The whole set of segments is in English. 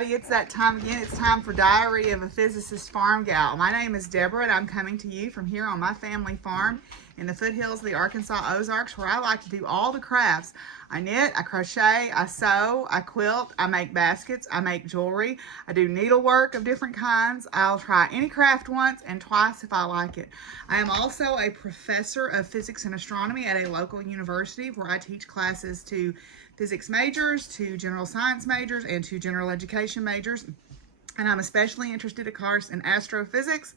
everybody, it's that time again. It's time for Diary of a Physicist Farmgal. My name is Deborah and I'm coming to you from here on my family farm in the foothills of the Arkansas Ozarks, where I like to do all the crafts. I knit, I crochet, I sew, I quilt, I make baskets, I make jewelry, I do needlework of different kinds. I'll try any craft once and twice if I like it. I am also a professor of physics and astronomy at a local university where I teach classes to physics majors, to general science majors, and to general education majors. And I'm especially interested, of course, in astrophysics.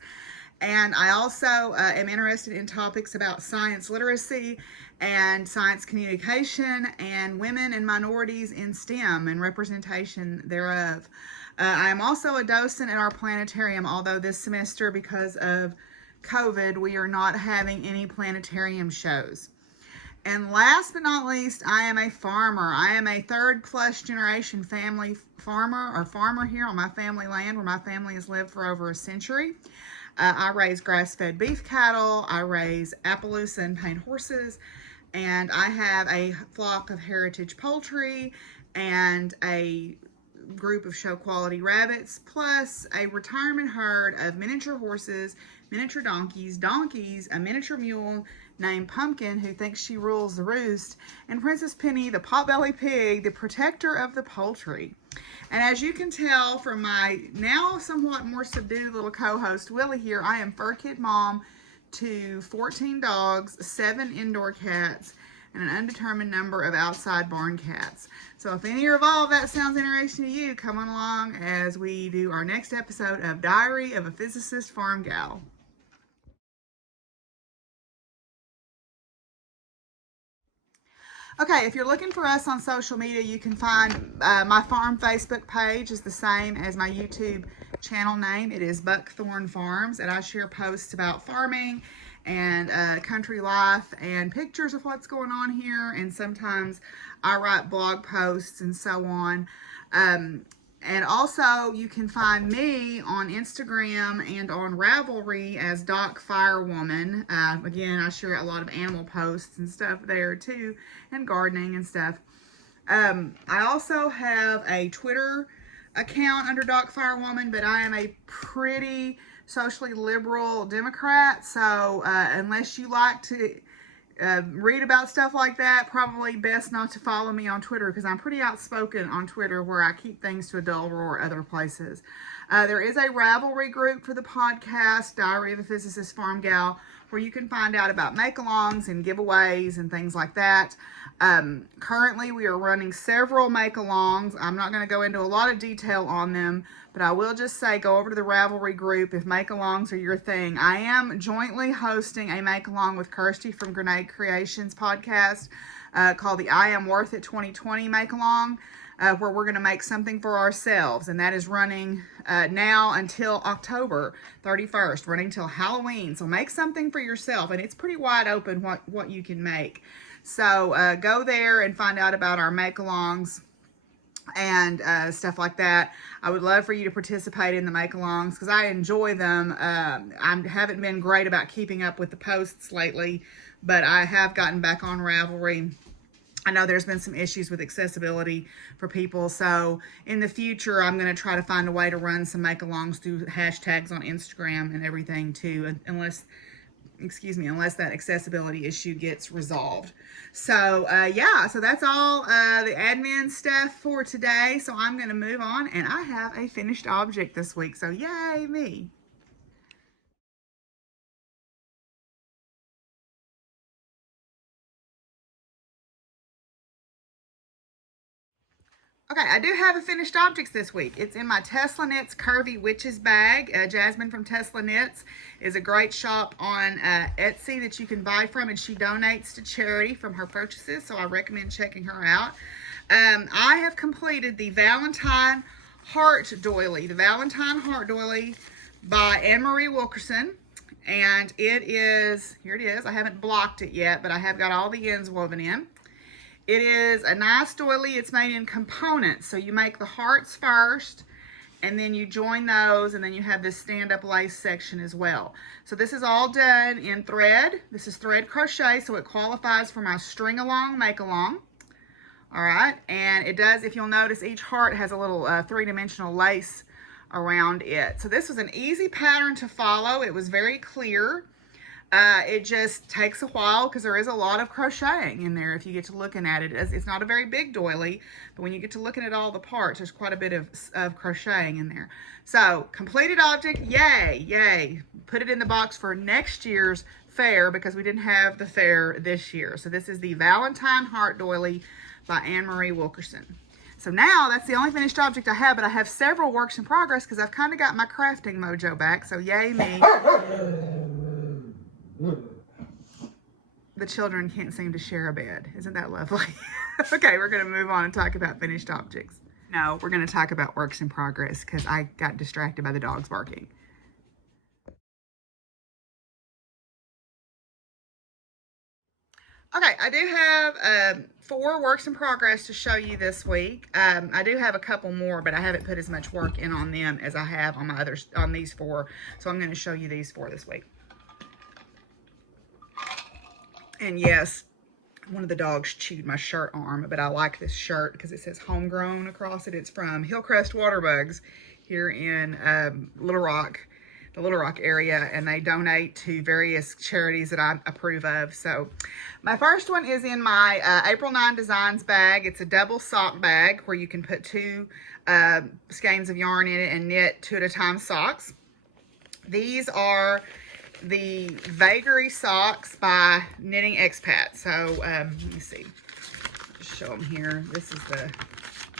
And I also am interested in topics about science literacy and science communication and women and minorities in STEM and representation thereof. I am also a docent at our planetarium, although this semester, because of COVID, we are not having any planetarium shows. And last but not least, I am a farmer. I am a third plus generation family farmer here on my family land where my family has lived for over a century. I raise grass-fed beef cattle, I raise Appaloosa and paint horses, and I have a flock of heritage poultry and a group of show quality rabbits, plus a retirement herd of miniature horses, miniature donkeys, a miniature mule named Pumpkin, who thinks she rules the roost, and Princess Penny, the potbelly pig, the protector of the poultry. And as you can tell from my now somewhat more subdued little co-host Willie here, I am fur kid mom to 14 dogs, 7 indoor cats, and an undetermined number of outside barn cats. So if any or all of that sounds interesting to you, come on along as we do our next episode of Diary of a Physicist Farmgal. Okay, if you're looking for us on social media, you can find my farm Facebook page is the same as my YouTube channel name. It is Buckthorn Farms, and I share posts about farming and country life and pictures of what's going on here, and sometimes I write blog posts and so on. And also, you can find me on Instagram and on Ravelry as Doc Firewoman. Again, I share a lot of animal posts and stuff there too, and gardening and stuff. I also have a Twitter account under Doc Firewoman, but I am a pretty socially liberal Democrat, so unless you like to read about stuff like that, probably best not to follow me on Twitter, because I'm pretty outspoken on Twitter, where I keep things to a dull roar other places. There is a Ravelry group for the podcast, Diary of a Physicist Farmgal, where you can find out about make-alongs and giveaways and things like that. Currently, we are running several make-alongs. I'm not going to go into a lot of detail on them, but I will just say go over to the Ravelry group if make-alongs are your thing. I am jointly hosting a make-along with Kirsty from Grenade Creations podcast called the I Am Worth It 2020 make-along, where we're going to make something for ourselves, and that is running now until October 31st, running till Halloween. So make something for yourself, and it's pretty wide open what you can make. So go there and find out about our make-alongs and stuff like that. I would love for you to participate in the make-alongs because I enjoy them. I haven't been great about keeping up with the posts lately, but I have gotten back on Ravelry. I know there's been some issues with accessibility for people, so in the future I'm going to try to find a way to run some make-alongs through hashtags on Instagram and everything too, unless that accessibility issue gets resolved. So yeah, so that's all the admin stuff for today. So I'm going to move on, and I have a finished object this week. So yay me. Okay, I do have a finished objects this week. It's in my Tesla Knits Curvy Witches bag. Jasmine from Tesla Knits is a great shop on Etsy that you can buy from, and she donates to charity from her purchases, so I recommend checking her out. I have completed the Valentine Heart Doily, by Anne-Marie Wilkerson, and here it is. I haven't blocked it yet, but I have got all the ends woven in. It is a nice doily. It's made in components. So you make the hearts first, and then you join those, and then you have this stand-up lace section as well. So this is all done in thread. This is thread crochet, so it qualifies for my string along, make along. All right, and it does, if you'll notice, each heart has a little three-dimensional lace around it. So this was an easy pattern to follow. It was very clear. It just takes a while because there is a lot of crocheting in there if you get to looking at it. It's not a very big doily, but when you get to looking at all the parts, there's quite a bit of crocheting in there. So, completed object, yay, yay. Put it in the box for next year's fair because we didn't have the fair this year. So this is the Valentine Heart Doily by Anne Marie Wilkerson. So now that's the only finished object I have, but I have several works in progress because I've kind of got my crafting mojo back. So yay me. The children can't seem to share a bed. Isn't that lovely? Okay, we're going to move on and talk about finished objects. No, we're going to talk about works in progress because I got distracted by the dogs barking. Okay, I do have 4 works in progress to show you this week. I do have a couple more, but I haven't put as much work in on them as I have on my others, on these 4. So I'm going to show you these 4 this week. And yes, one of the dogs chewed my shirt arm, but I like this shirt because it says homegrown across it. It's from Hillcrest Waterbugs here in Little Rock, the Little Rock area, and they donate to various charities that I approve of. So my first one is in my April 9 Designs bag. It's a double sock bag where you can put 2 skeins of yarn in it and knit 2 at a time socks. These are the Vagary socks by Knitting Expat. So let me see, just show them here. This is the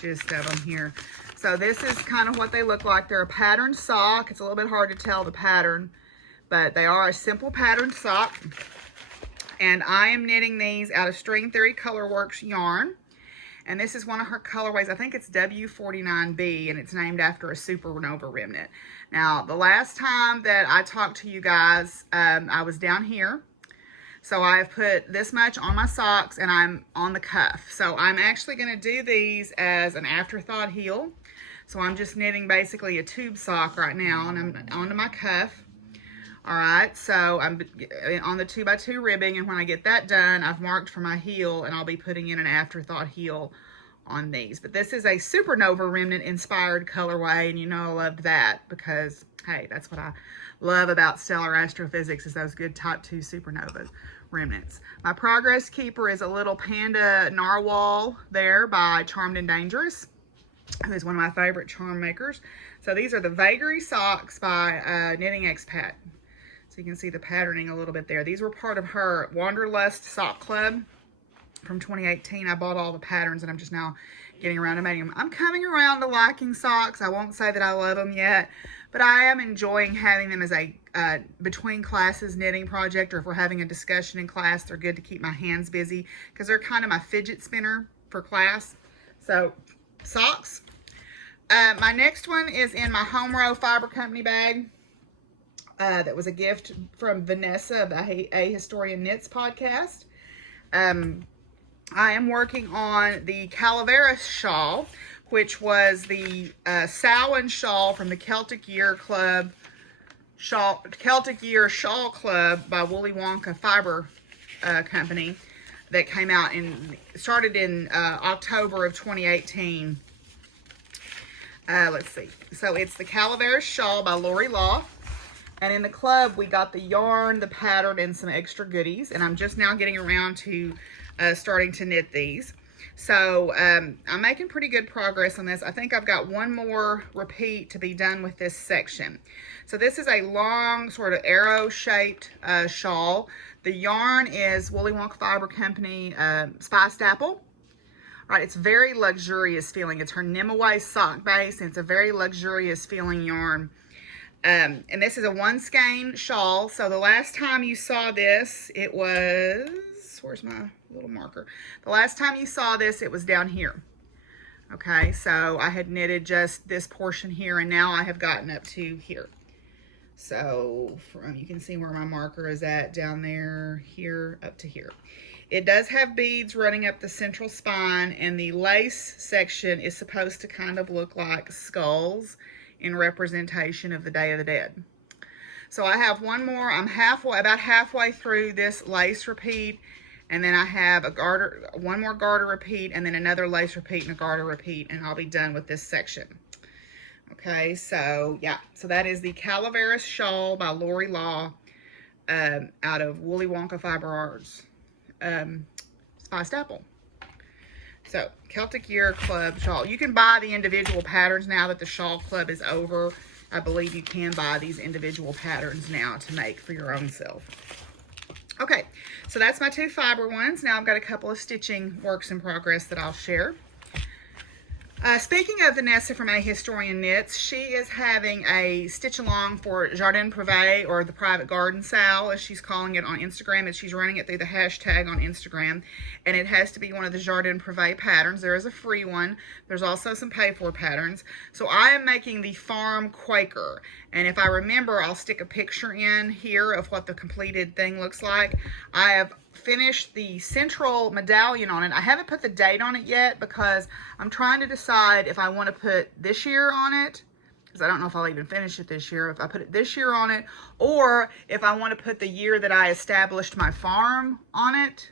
gist of them here. So this is kind of what they look like. They're a patterned sock. It's a little bit hard to tell the pattern, but they are a simple patterned sock. And I am knitting these out of String Theory Colorworks yarn. And this is one of her colorways. I think it's W49B, and it's named after a supernova remnant. Now, the last time that I talked to you guys, I was down here. So I've put this much on my socks, and I'm on the cuff. So I'm actually going to do these as an afterthought heel. So I'm just knitting basically a tube sock right now, and I'm onto my cuff. All right, so I'm on the 2x2 ribbing, and when I get that done, I've marked for my heel, and I'll be putting in an afterthought heel on these. But this is a supernova remnant inspired colorway, and you know I loved that because, hey, that's what I love about stellar astrophysics is those good type 2 supernova remnants. My progress keeper is a little panda narwhal there by Charmed and Dangerous, who is one of my favorite charm makers. So these are the Vagary socks by Knitting Expat. So you can see the patterning a little bit there. These were part of her Wanderlust Sock Club from 2018. I bought all the patterns and I'm just now getting around to making them. I'm coming around to liking socks. I won't say that I love them yet, but I am enjoying having them as a between classes knitting project, or if we're having a discussion in class, they're good to keep my hands busy because they're kind of my fidget spinner for class. So socks. My next one is in my Home Row Fiber Company bag. That was a gift from Vanessa of the A Historian Knits podcast. I am working on the Calavera shawl, which was the Samhain shawl from the Celtic Year Shawl Club by Woolly Wonka Fiber Company that came out started in October of 2018. Let's see. So it's the Calavera shawl by Lori Law. And in the club, we got the yarn, the pattern, and some extra goodies. And I'm just now getting around to starting to knit these. So I'm making pretty good progress on this. I think I've got one more repeat to be done with this section. So this is a long sort of arrow-shaped shawl. The yarn is Woolly Wonka Fiber Company Spiced Apple. All right, it's very luxurious feeling. It's her Nimaway sock base, and it's a very luxurious feeling yarn. And this is a 1 skein shawl. So the last time you saw this, it was, where's my little marker? The last time you saw this, it was down here. Okay, so I had knitted just this portion here, and now I have gotten up to here. So you can see where my marker is at down there, here, up to here. It does have beads running up the central spine, and the lace section is supposed to kind of look like skulls in representation of the Day of the Dead. So I have one more. I'm about halfway through this lace repeat, And then I have a garter, one more garter repeat, and then another lace repeat and a garter repeat, and I'll be done with this section. Okay, so yeah, so that is the Calaveras Shawl by Lori Law, out of Woolly Wonka Fiber Arts, Spiced Apple. So, Celtic Year Club shawl. You can buy the individual patterns now that the shawl club is over. I believe you can buy these individual patterns now to make for your own self. Okay, so that's my 2 fiber ones. Now I've got a couple of stitching works in progress that I'll share. Speaking of Vanessa from A Historian Knits, she is having a stitch along for Jardin Privé, or the private garden sale, as she's calling it on Instagram, and she's running it through the hashtag on Instagram. And it has to be one of the Jardin Privé patterns. There is a free one. There's also some pay-for patterns. So I am making the Farm Quaker. And if I remember, I'll stick a picture in here of what the completed thing looks like. I have finished the central medallion on it. I haven't put the date on it yet because I'm trying to decide if I want to put this year on it, because I don't know if I'll even finish it this year, if I put it this year on it, or if I want to put the year that I established my farm on it,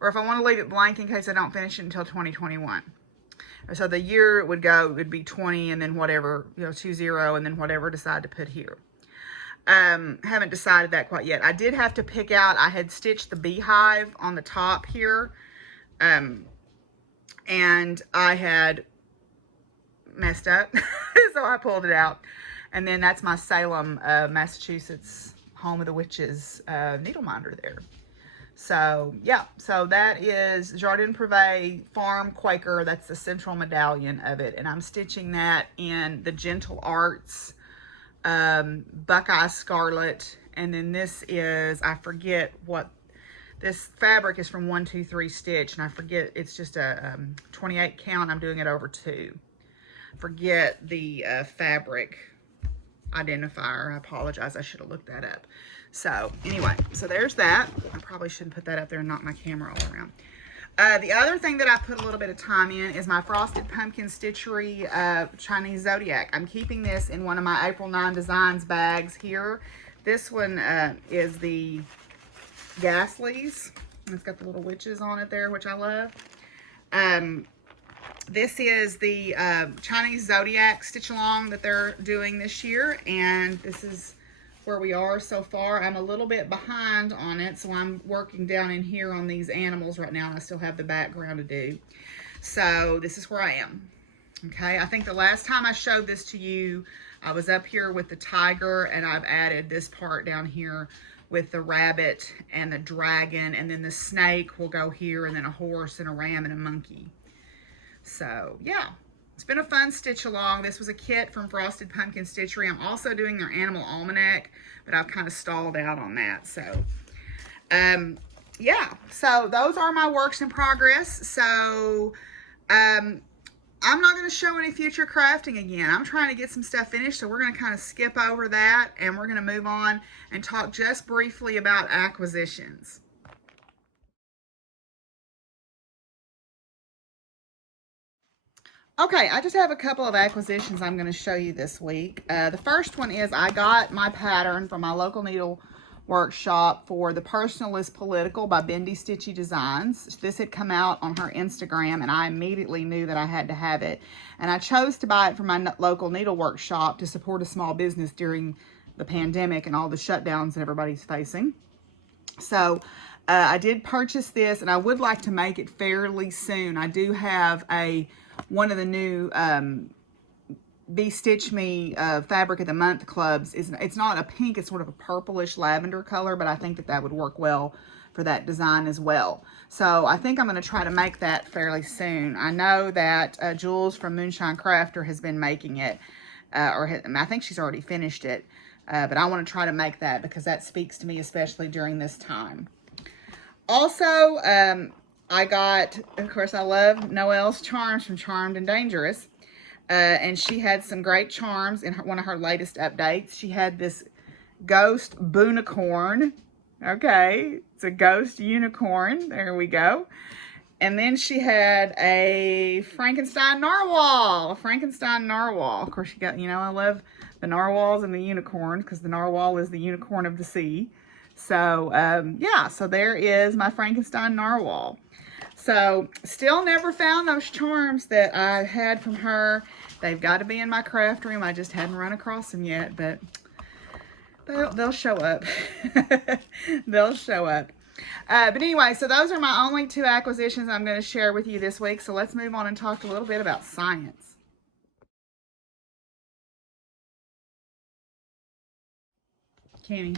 or if I want to leave it blank in case I don't finish it until 2021. So the year would be 20, and then whatever, 20, and then whatever I decide to put here. Haven't decided that quite yet. I did have to pick out, I had stitched the beehive on the top here, and I had messed up, so I pulled it out. And then that's my Salem, Massachusetts, home of the witches, needle minder there. So yeah, so that is Jardin Privé Farm Quaker. That's the central medallion of it, and I'm stitching that in the Gentle Arts Buckeye Scarlet. And then this is, I forget what this fabric is, from 123 Stitch, and I forget, it's just a 28 count. I'm doing it over 2. Forget the fabric identifier. I apologize, I should have looked that up. So anyway, so there's that. I probably shouldn't put that up there and knock my camera all around. The other thing that I put a little bit of time in is my Frosted Pumpkin Stitchery Chinese Zodiac. I'm keeping this in one of my April 9 Designs bags here. This one is the Gasleys. It's got the little witches on it there, which I love. This is the Chinese Zodiac stitch along that they're doing this year, and this is where we are so far. I'm a little bit behind on it, so I'm working down in here on these animals right now, and I still have the background to do. So this is where I am. Okay, I think the last time I showed this to you, I was up here with the tiger, and I've added this part down here with the rabbit and the dragon, and then the snake will go here, and then a horse and a ram and a monkey. So yeah, it's been a fun stitch along. This was a kit from Frosted Pumpkin Stitchery. I'm also doing their Animal Almanac, but I've kind of stalled out on that. So yeah, so those are my works in progress. So I'm not going to show any future crafting again. I'm trying to get some stuff finished, so we're going to kind of skip over that, and we're going to move on and talk just briefly about acquisitions. Okay, I just have a couple of acquisitions I'm going to show you this week. The first one is I got my pattern from my local needle workshop for The Personal is Political by Bendy Stitchy Designs. This had come out on her Instagram, and I immediately knew that I had to have it. And I chose to buy it from my local needle workshop to support a small business during the pandemic and all the shutdowns that everybody's facing. So I did purchase this, and I would like to make it fairly soon. I do have one of the new Be Stitch Me Fabric of the Month clubs. It's not a pink, it's sort of a purplish lavender color, but I think that that would work well for that design as well. So I think I'm going to try to make that fairly soon. I know that Jules from Moonshine Crafter has been making it, I think she's already finished it, but I want to try to make that because that speaks to me, especially during this time. Also, I got, of course, I love Noelle's charms from Charmed and Dangerous. And she had some great charms in one of her latest updates. She had this ghost boonicorn. Okay, it's a ghost unicorn. There we go. And then she had a Frankenstein narwhal. Of course, you got, I love the narwhals and the unicorns because the narwhal is the unicorn of the sea. So, yeah, so there is my Frankenstein narwhal. So, still never found those charms that I had from her. They've got to be in my craft room. I just hadn't run across them yet, but they'll show up. They'll show up. But anyway, so those are my only 2 acquisitions I'm going to share with you this week. So let's move on and talk a little bit about science. Cami,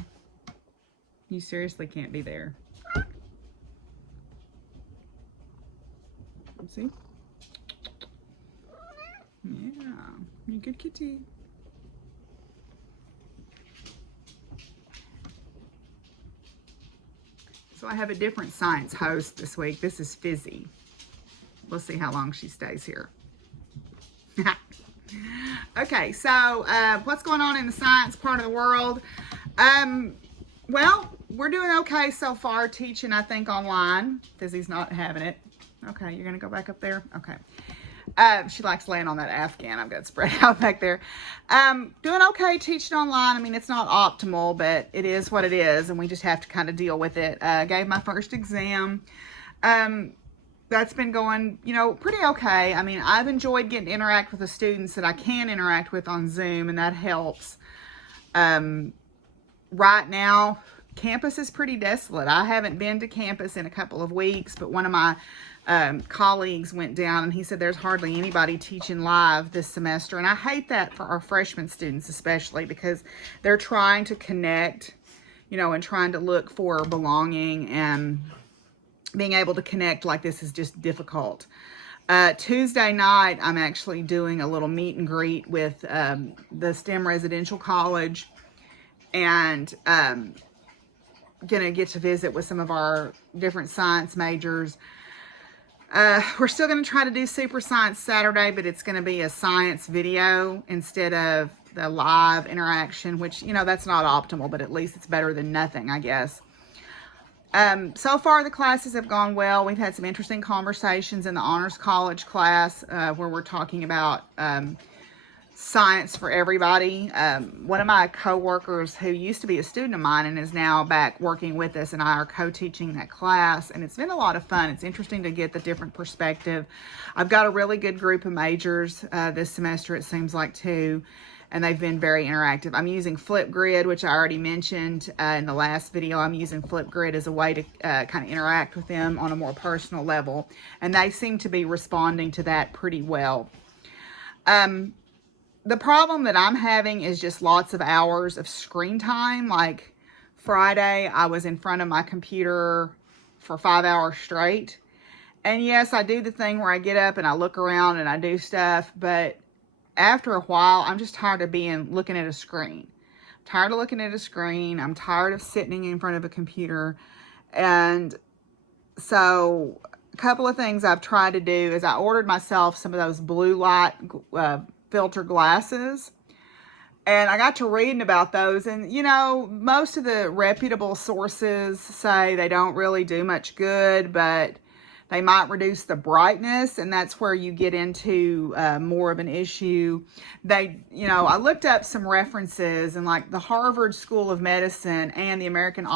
you seriously can't be there. See? Yeah, you're a good kitty. So I have a different science host this week. This is Fizzy. We'll see how long she stays here. Okay, so what's going on in the science part of the world? Well, we're doing okay so far teaching, I think, online. Fizzy's not having it. Okay, you're going to go back up there? Okay. She likes laying on that Afghan I've got spread out back there. Doing okay teaching online. I mean, it's not optimal, but it is what it is, and we just have to kind of deal with it. Gave my first exam. That's been going, you know, pretty okay. I mean, I've enjoyed getting to interact with the students that I can interact with on Zoom, and that helps. Right now, campus is pretty desolate. I haven't been to campus in a couple of weeks, but one of my colleagues went down and he said there's hardly anybody teaching live this semester. And I hate that for our freshman students especially, because they're trying to connect, you know, and trying to look for belonging, and being able to connect like this is just difficult. Tuesday night, I'm actually doing a little meet and greet with the STEM Residential College, and gonna get to visit with some of our different science majors. We're still going to try to do Super Science Saturday, but it's going to be a science video instead of the live interaction, which, you know, that's not optimal, but at least it's better than nothing, I guess. So far, the classes have gone well. We've had some interesting conversations in the Honors College class where we're talking about science for everybody. One of my co-workers who used to be a student of mine and is now back working with us, and I are co-teaching that class, and it's been a lot of fun. It's interesting to get the different perspective. I've got a really good group of majors this semester, it seems like, too, and they've been very interactive. I'm using Flipgrid, which I already mentioned in the last video. I'm using Flipgrid as a way to kind of interact with them on a more personal level, and they seem to be responding to that pretty well. The problem that I'm having is just lots of hours of screen time. Like Friday, I was in front of my computer for 5 hours straight. And yes, I do the thing where I get up and I look around and I do stuff, but after a while, I'm just tired of looking at a screen. I'm tired of looking at a screen. I'm tired of sitting in front of a computer. And so a couple of things I've tried to do is I ordered myself some of those blue light filter glasses, and I got to reading about those, and you know, most of the reputable sources say they don't really do much good, but they might reduce the brightness, and that's where you get into more of an issue. You know, I looked up some references, and like the Harvard School of Medicine and the American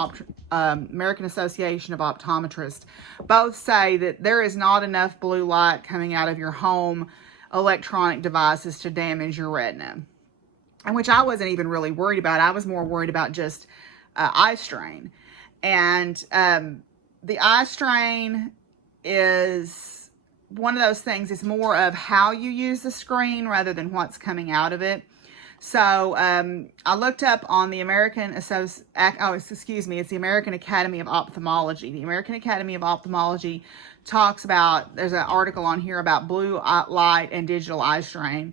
Association of Optometrists both say that there is not enough blue light coming out of your home electronic devices to damage your retina, and which I wasn't even really worried about. I was more worried about just eye strain, and the eye strain is one of those things. It's more of how you use the screen rather than what's coming out of it. So I looked up on the it's the American Academy of Ophthalmology. The American Academy of Ophthalmology talks about, there's an article on here about blue light and digital eye strain.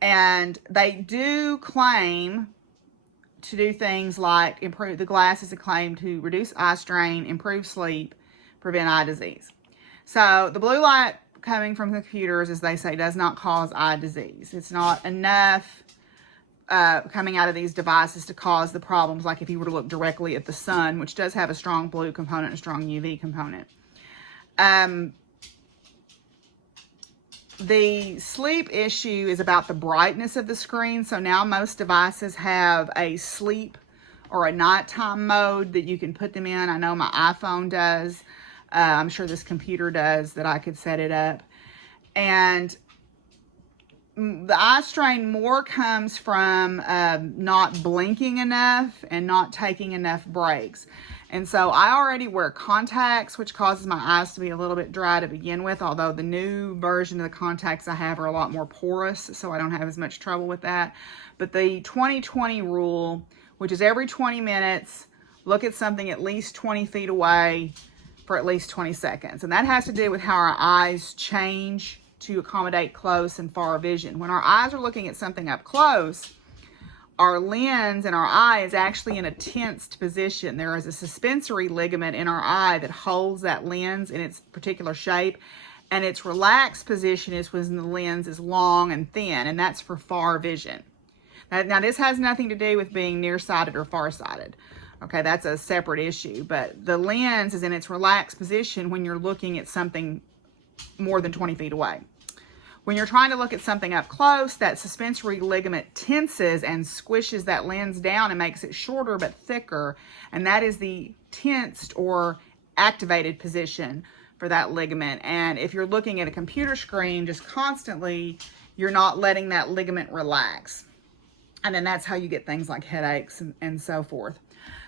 And they do claim to do things like improve the glasses, claim to reduce eye strain, improve sleep, prevent eye disease. So the blue light coming from computers, as they say, does not cause eye disease. It's not enough coming out of these devices to cause the problems like if you were to look directly at the sun, which does have a strong blue component and a strong UV component. The sleep issue is about the brightness of the screen. So now most devices have a sleep or a nighttime mode that you can put them in. I know my iPhone does. I'm sure this computer does, that I could set it up. And the eye strain more comes from not blinking enough and not taking enough breaks. And so I already wear contacts, which causes my eyes to be a little bit dry to begin with, although the new version of the contacts I have are a lot more porous, so I don't have as much trouble with that. But the 20-20 rule, which is every 20 minutes, look at something at least 20 feet away for at least 20 seconds. And that has to do with how our eyes change to accommodate close and far vision. When our eyes are looking at something up close, our lens in our eye is actually in a tensed position. There is a suspensory ligament in our eye that holds that lens in its particular shape, and its relaxed position is when the lens is long and thin, and that's for far vision. Now this has nothing to do with being nearsighted or farsighted. Okay, that's a separate issue, but the lens is in its relaxed position when you're looking at something more than 20 feet away. When you're trying to look at something up close, that suspensory ligament tenses and squishes that lens down and makes it shorter but thicker, and that is the tensed or activated position for that ligament. And if you're looking at a computer screen just constantly, you're not letting that ligament relax. And then that's how you get things like headaches and so forth.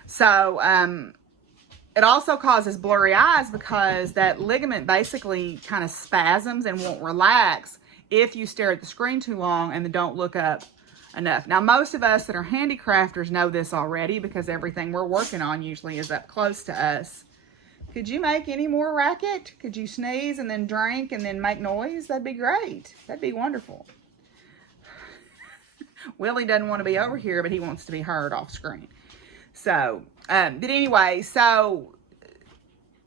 So it also causes blurry eyes because that ligament basically kind of spasms and won't relax if you stare at the screen too long and don't look up enough. Now, most of us that are handicrafters know this already because everything we're working on usually is up close to us. Could you make any more racket? Could you sneeze and then drink and then make noise? That'd be great. That'd be wonderful. Willie doesn't want to be over here, but he wants to be heard off screen. So, but anyway, so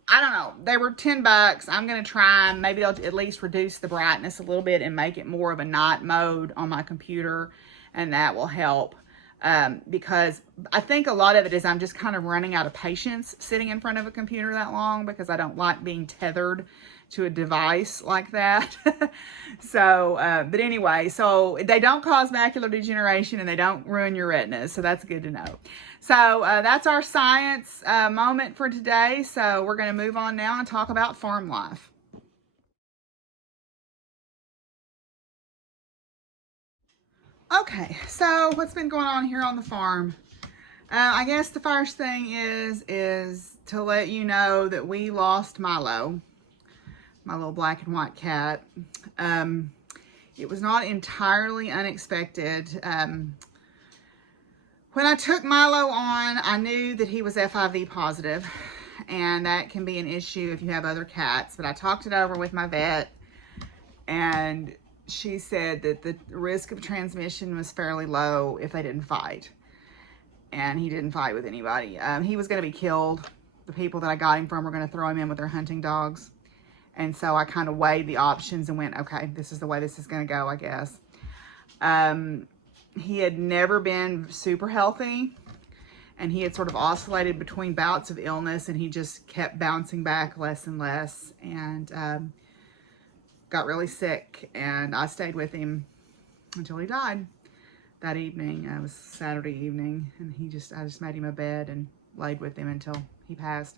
I don't know. They were $10. I'm going to try them. Maybe they'll at least reduce the brightness a little bit and make it more of a night mode on my computer, and that will help. Because I think a lot of it is I'm just kind of running out of patience sitting in front of a computer that long because I don't like being tethered to a device like that. So, but anyway, so they don't cause macular degeneration and they don't ruin your retinas. So that's good to know. So that's our science moment for today. So we're going to move on now and talk about farm life. Okay, so what's been going on here on the farm? I guess the first thing is to let you know that we lost Milo, my little black and white cat. It was not entirely unexpected. When I took Milo on, I knew that he was FIV positive, and that can be an issue if you have other cats, but I talked it over with my vet, and she said that the risk of transmission was fairly low if they didn't fight. And he didn't fight with anybody. He was going to be killed. The people that I got him from were going to throw him in with their hunting dogs. And so I kind of weighed the options and went, okay, this is the way this is going to go, I guess. He had never been super healthy. And he had sort of oscillated between bouts of illness. And he just kept bouncing back less and less. And got really sick, and I stayed with him until he died that evening. It was Saturday evening, and I just made him a bed and laid with him until he passed.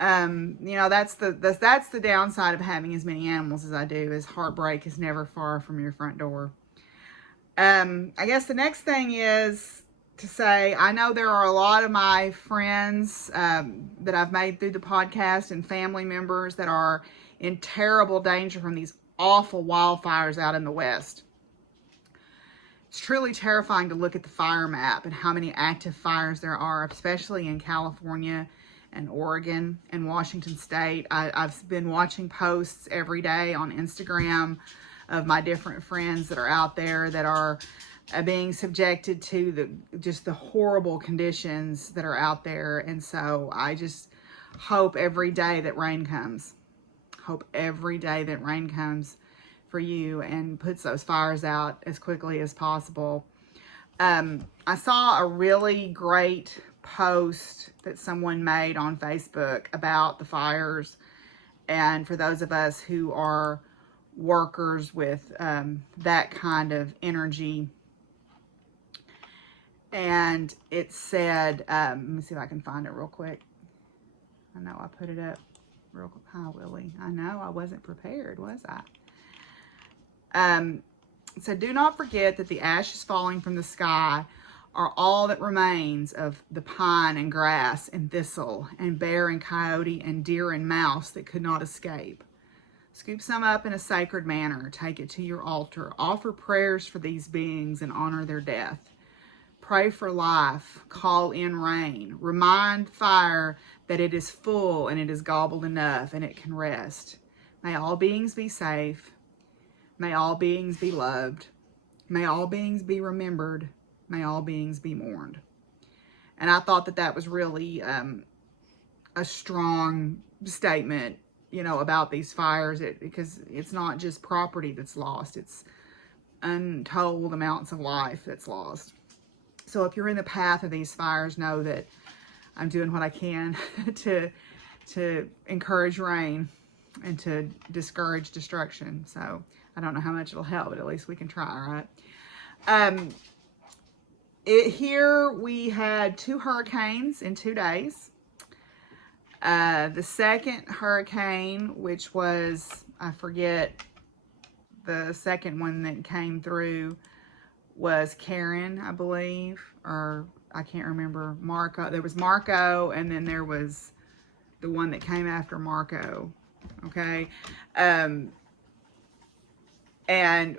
You know, that's the downside of having as many animals as I do, is heartbreak is never far from your front door. I guess the next thing is to say, I know there are a lot of my friends that I've made through the podcast and family members that are in terrible danger from these awful wildfires out in the West. It's truly terrifying to look at the fire map and how many active fires there are, especially in California and Oregon and Washington State. I've been watching posts every day on Instagram of my different friends that are out there that are being subjected to just the horrible conditions that are out there. And so I just hope every day that rain comes. Hope every day that rain comes for you and puts those fires out as quickly as possible. I saw a really great post that someone made on Facebook about the fires, and for those of us who are workers with that kind of energy, And it said, let me see if I can find it real quick. I know I put it up real quick. Hi, Willie. I know I wasn't prepared, was I? So do not forget that the ashes falling from the sky are all that remains of the pine and grass and thistle and bear and coyote and deer and mouse that could not escape. Scoop some up in a sacred manner. Take it to your altar. Offer prayers for these beings and honor their death. Pray for life. Call in rain. Remind fire that it is full and it is gobbled enough and it can rest. May all beings be safe. May all beings be loved. May all beings be remembered. May all beings be mourned. And I thought that that was really a strong statement, you know, about these fires, because it's not just property that's lost. It's untold amounts of life that's lost. So if you're in the path of these fires, know that I'm doing what I can to encourage rain and to discourage destruction. So I don't know how much it'll help, but at least we can try, right? Here we had 2 hurricanes in 2 days. The second hurricane, which was, I forget, the second one that came through was Karen, I believe, or I can't remember. Marco. There was Marco, and then there was the one that came after Marco. Okay. And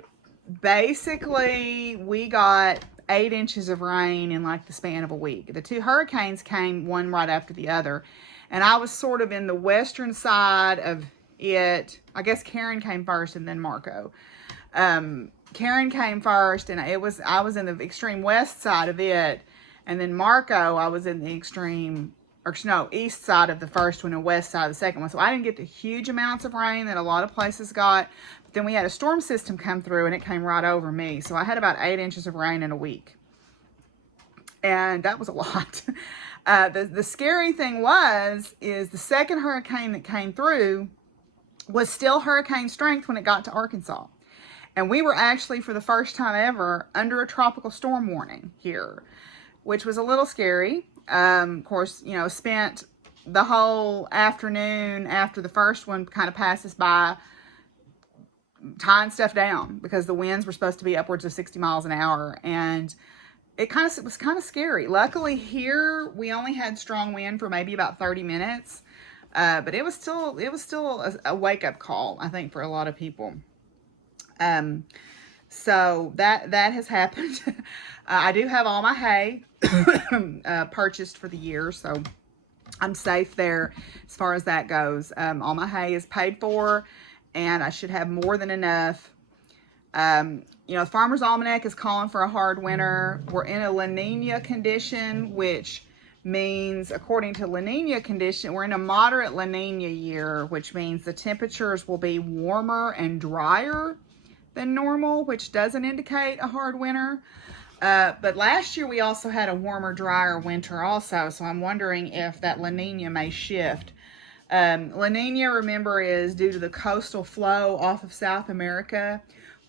basically we got 8 inches of rain in like the span of a week. The 2 hurricanes came one right after the other. And I was sort of in the western side of it. I guess Karen came first and then Marco. Karen came first, and I was in the extreme west side of it. And then Marco, I was in the extreme, or no, east side of the first one and west side of the second one. So I didn't get the huge amounts of rain that a lot of places got. But then we had a storm system come through, and it came right over me. So I had about 8 inches of rain in a week. And that was a lot. The scary thing is the second hurricane that came through was still hurricane strength when it got to Arkansas. And we were actually, for the first time ever, under a tropical storm warning here, which was a little scary. Of course, you know, spent the whole afternoon after the first one kind of passes by tying stuff down, because the winds were supposed to be upwards of 60 miles an hour. And it was kind of scary. Luckily here, we only had strong wind for maybe about 30 minutes. But it was still a wake-up call, I think, for a lot of people. So that has happened. I do have all my hay purchased for the year, so I'm safe there as far as that goes. All my hay is paid for, and I should have more than enough. You know, Farmer's Almanac is calling for a hard winter. We're in a La Nina condition, which means, according to La Nina condition, we're in a moderate La Nina year, which means the temperatures will be warmer and drier than normal, which doesn't indicate a hard winter. But last year we also had a warmer, drier winter also, so I'm wondering if that La Nina may shift. La Nina, remember, is due to the coastal flow off of South America.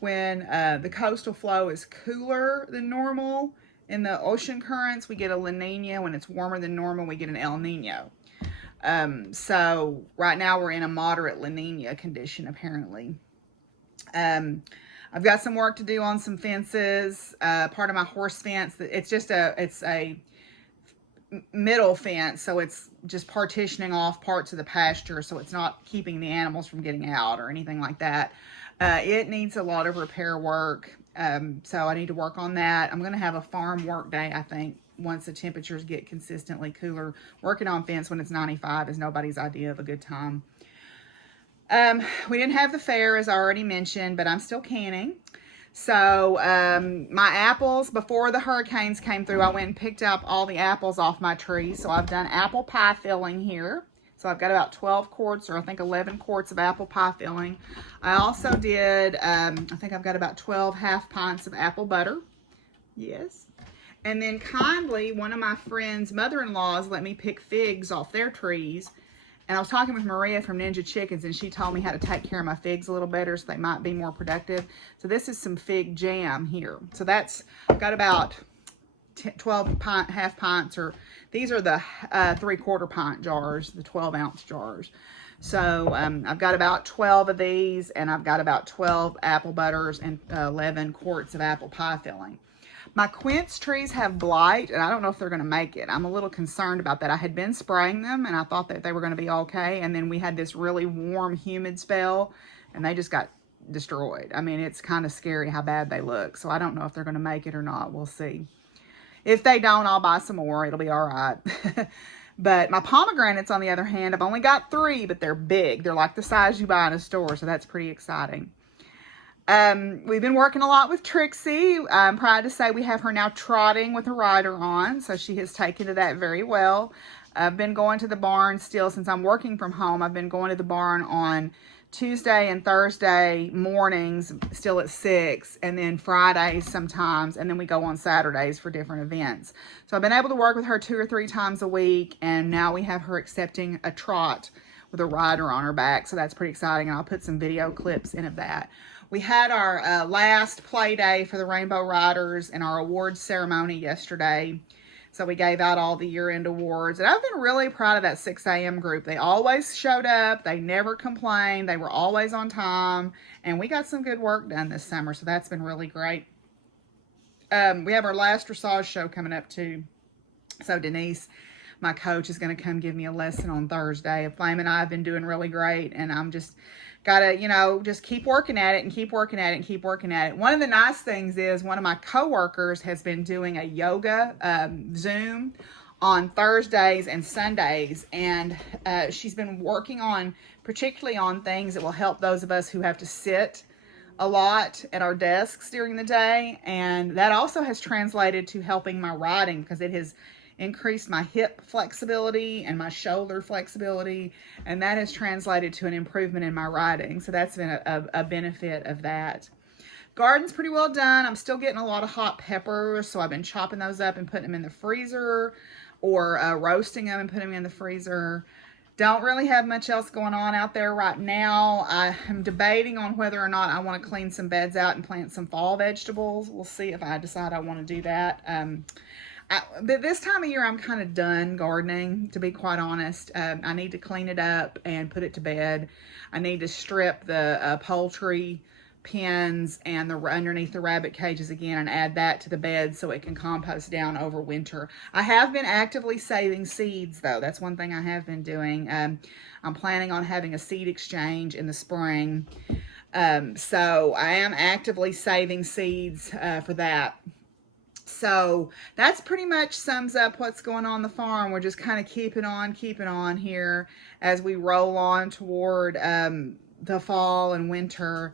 When the coastal flow is cooler than normal in the ocean currents, we get a La Nina. When it's warmer than normal, we get an El Nino. So right now we're in a moderate La Nina condition, apparently. I've got some work to do on some fences. Part of my horse fence, it's a middle fence, so it's just partitioning off parts of the pasture, so it's not keeping the animals from getting out or anything like that. It needs a lot of repair work, so I need to work on that. I'm going to have a farm work day, I think, once the temperatures get consistently cooler. Working on fence when it's 95 is nobody's idea of a good time. We didn't have the fair, as I already mentioned, but I'm still canning. So my apples, before the hurricanes came through, I went and picked up all the apples off my tree. So I've done apple pie filling here. So I've got about 12 quarts, or I think 11 quarts of apple pie filling. I also did, I think I've got about 12 half pints of apple butter. Yes. And then kindly, one of my friends' mother-in-laws let me pick figs off their trees. And I was talking with Maria from Ninja Chickens, and she told me how to take care of my figs a little better so they might be more productive. So this is some fig jam here. So that's got about 12 pint, half pints, or these are the 3/4 pint jars, the 12-ounce jars. So I've got about 12 of these, and I've got about 12 apple butters and 11 quarts of apple pie filling. My quince trees have blight, and I don't know if they're going to make it. I'm a little concerned about that. I had been spraying them, and I thought that they were going to be okay, and then we had this really warm, humid spell, and they just got destroyed. I mean, it's kind of scary how bad they look, so I don't know if they're going to make it or not. We'll see. If they don't, I'll buy some more. It'll be all right. But my pomegranates, on the other hand, I've only got 3, but they're big. They're like the size you buy in a store, so that's pretty exciting. We've been working a lot with Trixie. I'm proud to say we have her now trotting with a rider on, so she has taken to that very well. I've been going to the barn still since I'm working from home. I've been going to the barn on Tuesday and Thursday mornings, still at 6, and then Fridays sometimes, and then we go on Saturdays for different events. So I've been able to work with her 2 or 3 times a week, and now we have her accepting a trot with a rider on her back, so that's pretty exciting, and I'll put some video clips in of that. We had our last play day for the Rainbow Riders and our awards ceremony yesterday. So we gave out all the year-end awards. And I've been really proud of that 6 a.m. group. They always showed up. They never complained. They were always on time. And we got some good work done this summer. So that's been really great. We have our last dressage show coming up too. So Denise, my coach, is going to come give me a lesson on Thursday. Flame and I have been doing really great. And I'm just gotta, you know, just keep working at it and keep working at it and keep working at it. One of the nice things is one of my coworkers has been doing a yoga Zoom on Thursdays and Sundays, and she's been working on, particularly on things that will help those of us who have to sit a lot at our desks during the day, and that also has translated to helping my writing because it has increased my hip flexibility and my shoulder flexibility, and that has translated to an improvement in my writing. So that's been a benefit of that. Garden's pretty well done. I'm still getting a lot of hot peppers, so I've been chopping those up and putting them in the freezer, or roasting them and putting them in the freezer. Don't really have much else going on out there right now. I am debating on whether or not I want to clean some beds out and plant some fall vegetables. We'll see if I decide I want to do that. This time of year, I'm kind of done gardening, to be quite honest. I need to clean it up and put it to bed. I need to strip the poultry pens and the underneath the rabbit cages again and add that to the bed so it can compost down over winter. I have been actively saving seeds, though. That's one thing I have been doing. I'm planning on having a seed exchange in the spring. So I am actively saving seeds for that. So that's pretty much sums up what's going on the farm. We're just kind of keeping on here as we roll on toward the fall and winter.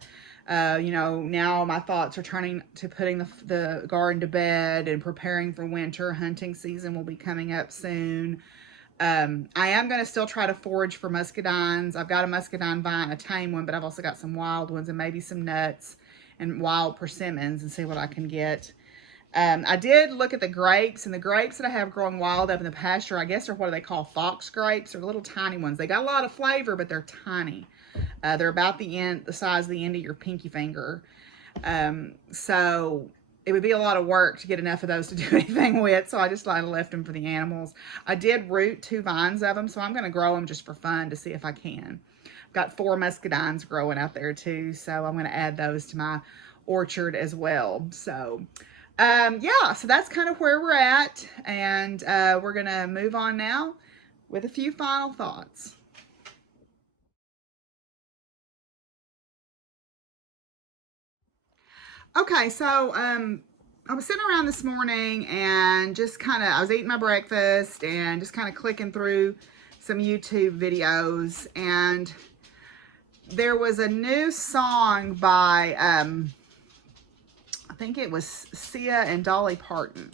You know, now my thoughts are turning to putting the garden to bed and preparing for winter. Hunting season will be coming up soon. I am going to still try to forage for muscadines. I've got a muscadine vine, a tame one, but I've also got some wild ones and maybe some nuts and wild persimmons and see what I can get. I did look at the grapes, and the grapes that I have growing wild up in the pasture, I guess are what do they call fox grapes. They're little tiny ones. They got a lot of flavor, but they're tiny. They're about the size of the end of your pinky finger. So it would be a lot of work to get enough of those to do anything with, so I just left them for the animals. I did root 2 vines of them, so I'm going to grow them just for fun to see if I can. I've got 4 muscadines growing out there too, so I'm going to add those to my orchard as well. So yeah, so that's kind of where we're at, and we're going to move on now with a few final thoughts. Okay, so I was sitting around this morning and just I was eating my breakfast and just kind of clicking through some YouTube videos, and there was a new song by I think it was Sia and Dolly Parton,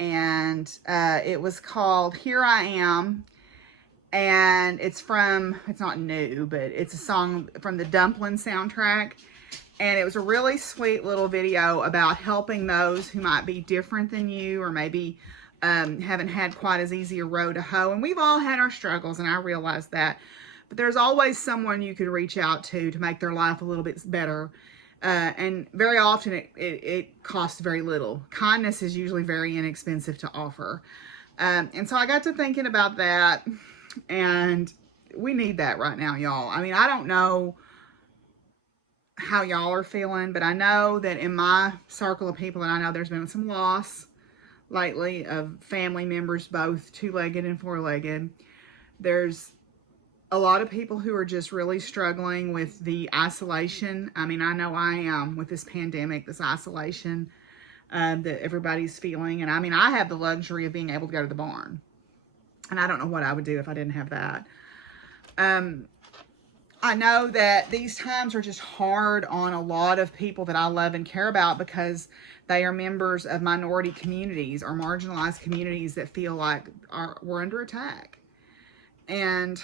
and it was called Here I Am, and it's not new, but it's a song from the Dumpling soundtrack, and it was a really sweet little video about helping those who might be different than you, or maybe haven't had quite as easy a road to hoe, and we've all had our struggles, and I realize that, but there's always someone you could reach out to make their life a little bit better. And very often it costs very little. Kindness is usually very inexpensive to offer. And so I got to thinking about that, and we need that right now, y'all. I mean, I don't know how y'all are feeling, but I know that in my circle of people, and I know there's been some loss lately of family members, both two-legged and four-legged. There's a lot of people who are just really struggling with the isolation. I mean, I know I am with this pandemic, this isolation that everybody's feeling. And I mean, I have the luxury of being able to go to the barn. And I don't know what I would do if I didn't have that. I know that these times are just hard on a lot of people that I love and care about because they are members of minority communities or marginalized communities that feel like we're under attack. And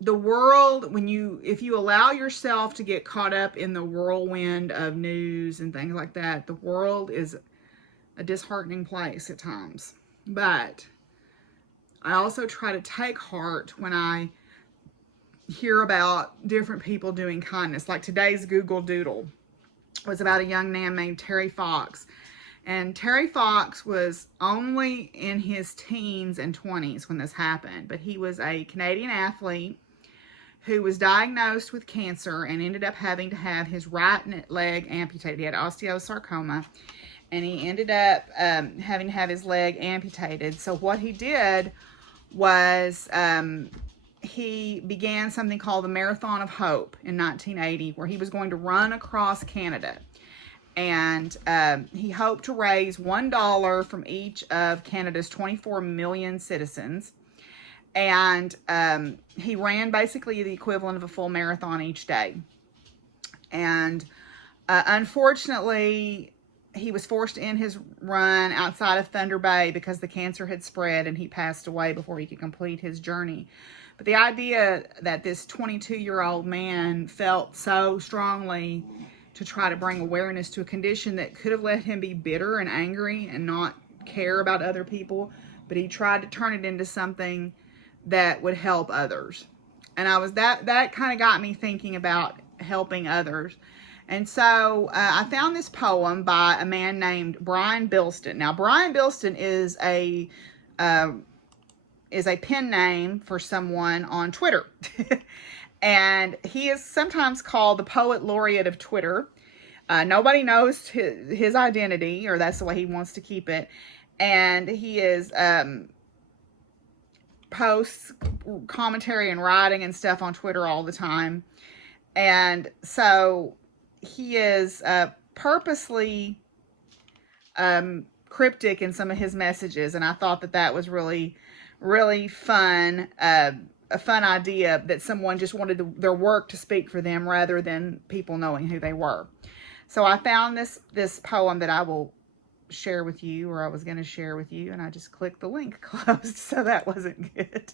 the world, if you allow yourself to get caught up in the whirlwind of news and things like that, the world is a disheartening place at times. But I also try to take heart when I hear about different people doing kindness. Like today's Google Doodle was about a young man named Terry Fox. And Terry Fox was only in his teens and 20s when this happened. But he was a Canadian athlete who was diagnosed with cancer and ended up having to have his right leg amputated. He had osteosarcoma. And he ended up having to have his leg amputated. So what he did was he began something called the Marathon of Hope in 1980, where he was going to run across Canada. And he hoped to raise $1 from each of Canada's 24 million citizens. And he ran basically the equivalent of a full marathon each day. And unfortunately, he was forced to end his run outside of Thunder Bay because the cancer had spread and he passed away before he could complete his journey. But the idea that this 22-year-old man felt so strongly to try to bring awareness to a condition that could have let him be bitter and angry and not care about other people, but he tried to turn it into something that would help others. And that kind of got me thinking about helping others. And so I found this poem by a man named Brian Bilston. Now, Brian Bilston is a pen name for someone on Twitter. And he is sometimes called the poet laureate of Twitter. Nobody knows his identity, or that's the way he wants to keep it. And he is posts commentary and writing and stuff on Twitter all the time. And so he is purposely cryptic in some of his messages, and I thought that was really, really fun. A fun idea that someone just wanted their work to speak for them rather than people knowing who they were. So I found this poem that I will share with you, or I was going to share with you, and I just clicked the link closed, so that wasn't good.